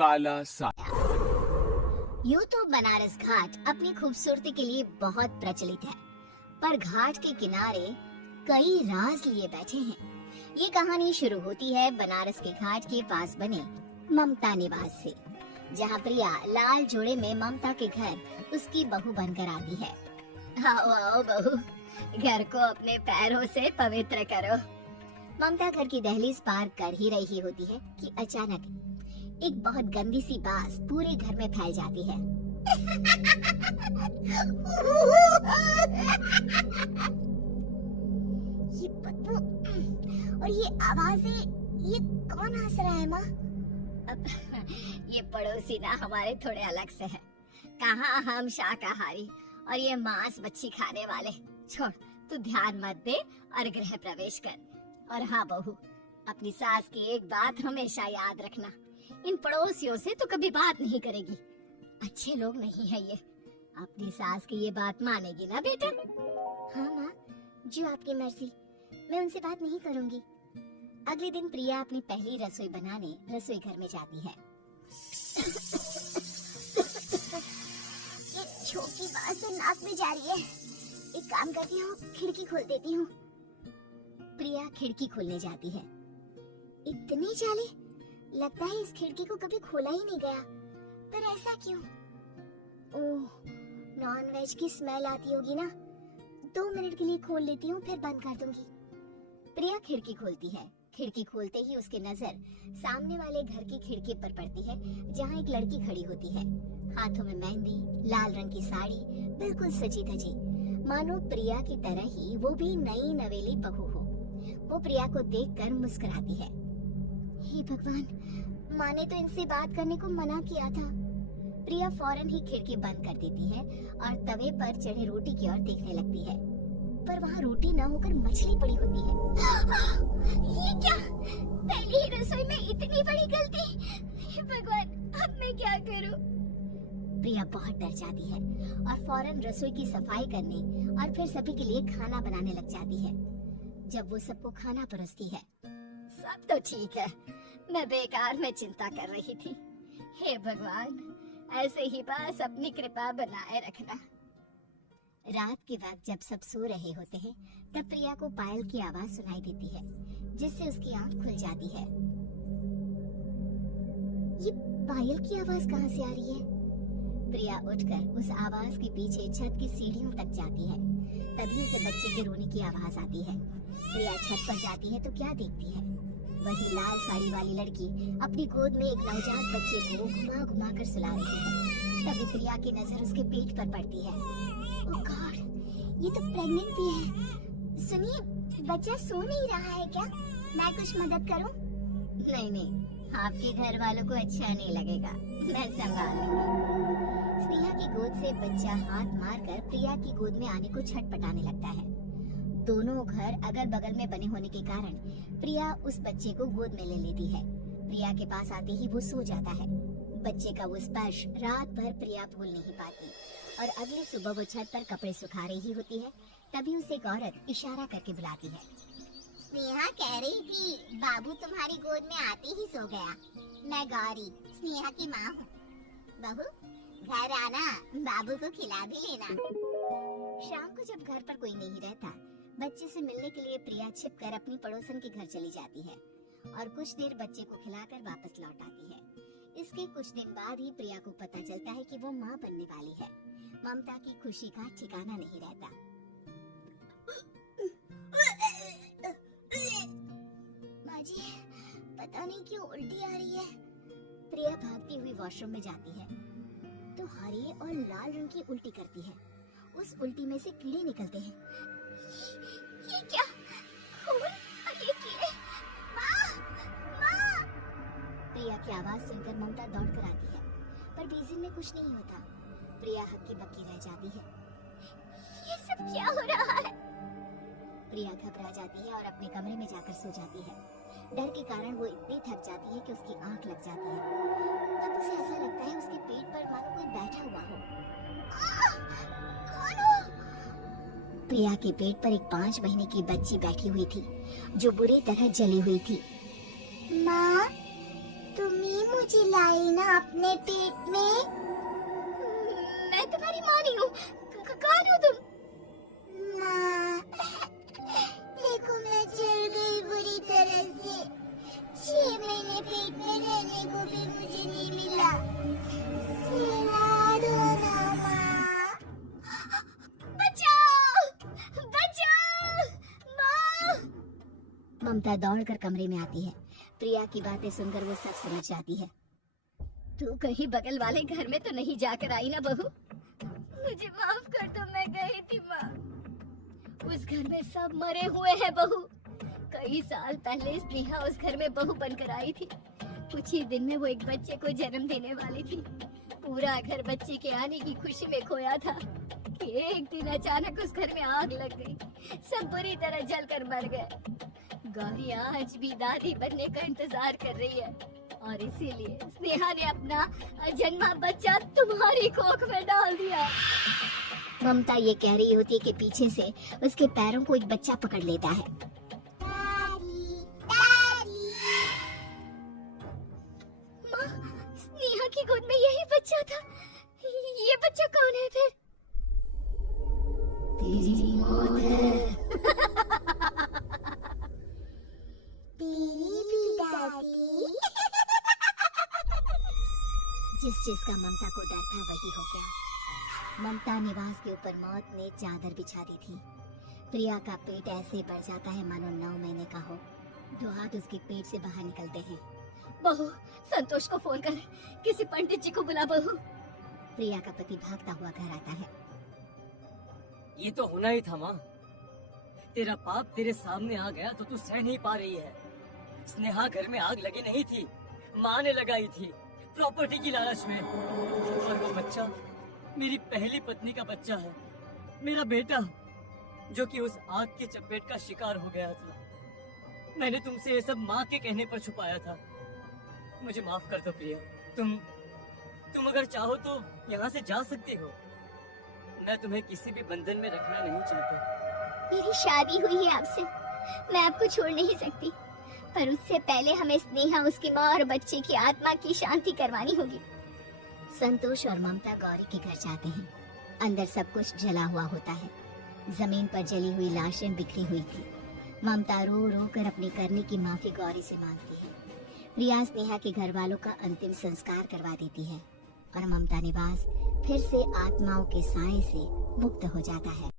काला साया। यूं तो बनारस घाट अपनी खूबसूरती के लिए बहुत प्रचलित है, पर घाट के किनारे कई राज लिए बैठे हैं। ये कहानी शुरू होती है बनारस के घाट के पास बने ममता निवास से, जहाँ प्रिया लाल जोड़े में ममता के घर उसकी बहू बनकर आती है। आओ आओ बहू, घर को अपने पैरों से पवित्र करो। ममता घर की दहलीज पार कर ही रही होती है कि अचानक एक बहुत गंदी सी बास पूरे घर में फैल जाती है। ये बदबू और ये आवाजें, ये कौन हंस रहा है माँ? ये पड़ोसी ना हमारे थोड़े अलग से है। कहाँ हम शाकाहारी और ये मांस मच्छी खाने वाले। छोड़, तू ध्यान मत दे और गृह प्रवेश कर। और हाँ बहू, अपनी सास की एक बात हमेशा याद रखना, इन पड़ोसियों से तो कभी बात नहीं करेगी। अच्छे लोग नहीं है ये। अपनी सास की ये बात मानेगी ना बेटा? हाँ माँ, जो आपकी मर्जी, मैं उनसे बात नहीं करूँगी। अगले दिन प्रिया अपनी पहली रसोई बनाने रसोई घर में जाती है। ये छोटी बात से नाक में जा रही है। एक काम करती हूँ, खिड़की खोल देती हूँ। प्रिया खिड़की खोलने जाती है। इतनी चाली, लगता है इस खिड़की को कभी खोला ही नहीं गया। पर ऐसा क्यों? ओह, नॉन वेज की स्मेल आती होगी ना। 2 मिनट के लिए खोल लेती हूँ, फिर बंद कर दूंगी। प्रिया खिड़की खोलती है। खिड़की खोलते ही उसकी नजर सामने वाले घर की खिड़की पर पड़ती है, जहाँ एक लड़की खड़ी होती है। हाथों में मेहंदी, लाल रंग की साड़ी, बिल्कुल सजी धजी, मानो प्रिया की तरह ही वो भी नई नवेली बहू हो। वो प्रिया को देखकर मुस्कुराती है। हे भगवान, माँ ने तो इनसे बात करने को मना किया था। प्रिया फौरन ही खिड़की बंद कर देती है और तवे पर चढ़े रोटी की ओर देखने लगती है, पर वहाँ रोटी न होकर मछली पड़ी होती है। ये क्या? पहली ही रसोई में इतनी बड़ी गलती! हे भगवान, अब मैं क्या करूँ? प्रिया बहुत डर जाती है और फौरन रसोई की सफाई करने और फिर सभी के लिए खाना बनाने लग जाती है। जब वो सबको खाना परोसती है, सब तो ठीक है, मैं बेकार में चिंता कर रही थी। हे भगवान, ऐसे ही बस अपनी कृपा बनाए रखना। रात के वक्त जब सब सो रहे होते हैं, तब प्रिया को पायल की आवाज सुनाई देती है, जिससे उसकी आंख खुल जाती है। ये पायल की आवाज कहाँ से आ रही है? प्रिया उठकर उस आवाज के पीछे छत की सीढ़ियों तक जाती है। तभी उसे बच्चे के रोने की आवाज आती है। प्रिया छत पर जाती है तो क्या देखती है? वही लाल साड़ी वाली लड़की अपनी गोद में एक नवजात बच्चे को घुमा घुमा कर सुला रही है। तभी प्रिया की नजर उसके पेट पर पड़ती है। ओह गॉड, ये तो प्रेग्नेंट भी है। सुनिए, बच्चा सो नहीं रहा है क्या? मैं कुछ मदद करूं? नहीं नहीं, आपके घर वालों को अच्छा नहीं लगेगा, मैं संभाल लूंगी। स्नेहा की गोद से बच्चा हाथ मारकर प्रिया की गोद में आने को छटपटाने लगता है। दोनों घर अगल बगल में बने होने के कारण प्रिया उस बच्चे को गोद में ले लेती है। प्रिया के पास आते ही वो सो जाता है। बच्चे का वो स्पर्श रात भर प्रिया भूल नहीं पाती और अगली सुबह वो छत पर कपड़े सुखा रही होती है। तभी उसे एक औरत इशारा करके बुलाती है। स्नेहा कह रही थी बाबू तुम्हारी गोद में आते ही सो गया। मैं गौरी, स्नेहा की माँ हूँ। बहू, घर आना, बाबू को खिला भी लेना। शाम को जब घर पर कोई नहीं रहता, बच्चे से मिलने के लिए प्रिया छिपकर अपनी पड़ोसन के घर चली जाती है और कुछ देर बच्चे को खिलाकर वापस लौट आती है। इसके कुछ दिन बाद ही प्रिया को पता चलता है कि वो माँ बनने वाली है। ममता की खुशी का ठिकाना नहीं रहता। माँ जी, पता नहीं क्यों उल्टी आ रही है। प्रिया भागती हुई वॉशरूम में जाती है तो हरे और लाल रंग की उल्टी करती है। उस उल्टी में से कीड़े निकलते हैं। ये क्या? खून और ये कीड़े! माँ! माँ! प्रिया की आवाज सुनकर ममता दौड़ कर आती है, पर बेसिन में कुछ नहीं होता। प्रिया हक्की बक्की रह जाती है। ये सब क्या हो रहा है? प्रिया घबरा जाती है और अपने कमरे में जाकर सो जाती है। डर के कारण वो इतनी थक जाती है कि उसकी आंख लग जाती है। तब उसे ऐसा लगता है उसके पेट पर मानो कोई बैठा हुआ हो। कौन हो? प्रिया के पेट पर एक 5 महीने की बच्ची बैठी हुई थी, जो बुरी तरह जली हुई थी। माँ, तुम ही मुझे लाई ना अपने पेट में। मैं तुम्हारी माँ नहीं हूँ। कौन हो तुम? माँ, देखो मैं चल गई बुरी तरह से। 6 महीने पेट में रहने को भी मुझे नहीं मिला। सिला दो ना माँ। बचाओ, बचाओ, माँ। ममता दौड़कर कमरे में आती है। प्रिया की बातें सुनकर वो सब समझ जाती है। तू कहीं बगल वाले घर में तो नहीं जाकर आई ना बहू? मुझे माफ कर दो, मैं गई थी माँ। उस घर में सब मरे हुए हैं बहू। कई साल पहले स्नेहा उस घर में बहू बनकर आई थी। कुछ ही दिन में वो एक बच्चे को जन्म देने वाली थी। पूरा घर बच्चे के आने की खुशी में खोया था कि एक दिन अचानक उस घर में आग लग गई। सब बुरी तरह जलकर मर गए। गौरी आज भी दादी बनने का इंतजार कर रही है और इसीलिए स्नेहा ने अपना अजन्मा बच्चा तुम्हारी कोख में डाल दिया। ममता ये कह रही होती है कि पीछे से उसके पैरों को एक बच्चा पकड़ लेता है। दादी, दादी। माँ, स्नेहा की गोद में यही बच्चा था। ये बच्चा कौन है फिर? तेरी मौत है। तेरी भी दादी। जिस चीज का ममता को डर था वही हो गया। ममता निवास के ऊपर मौत ने चादर बिछा दी थी। प्रिया का पेट ऐसे बढ़ जाता है मानो 9 महीने का हो। 2 हाथ उसके पेट से बाहर निकलते हैं। बहू, संतोष को फोन कर, किसी पंडित जी को बुला बहू। प्रिया का पति भागता हुआ घर आता है। ये तो होना ही था माँ। तेरा पाप तेरे सामने आ गया तो तू सह नहीं पा रही है। स्नेहा घर में आग लगी नहीं थी, माँ ने लगाई थी प्रॉपर्टी की लालच में। और वो बच्चा मेरी पहली पत्नी का बच्चा है, मेरा बेटा, जो कि उस आग की चपेट का शिकार हो गया था। मैंने तुमसे ये सब माँ के कहने पर छुपाया था। मुझे माफ कर दो प्रिया। तुम अगर चाहो तो यहाँ से जा सकते हो। मैं तुम्हें किसी भी बंधन में रखना नहीं चाहता। मेरी शादी हुई है आपसे, मैं आपको छोड़ नहीं सकती, पर उससे पहले हमें स्नेहा, उसकी माँ और बच्चे की आत्मा की शांति करवानी होगी। संतोष और ममता गौरी के घर जाते हैं। अंदर सब कुछ जला हुआ होता है। जमीन पर जली हुई लाशें बिखरी हुई थी। ममता रो रो कर अपनी करने की माफी गौरी से मांगती है। प्रिया स्नेहा के घर वालों का अंतिम संस्कार करवा देती है और ममता निवास फिर से आत्माओं के साए से मुक्त हो जाता है।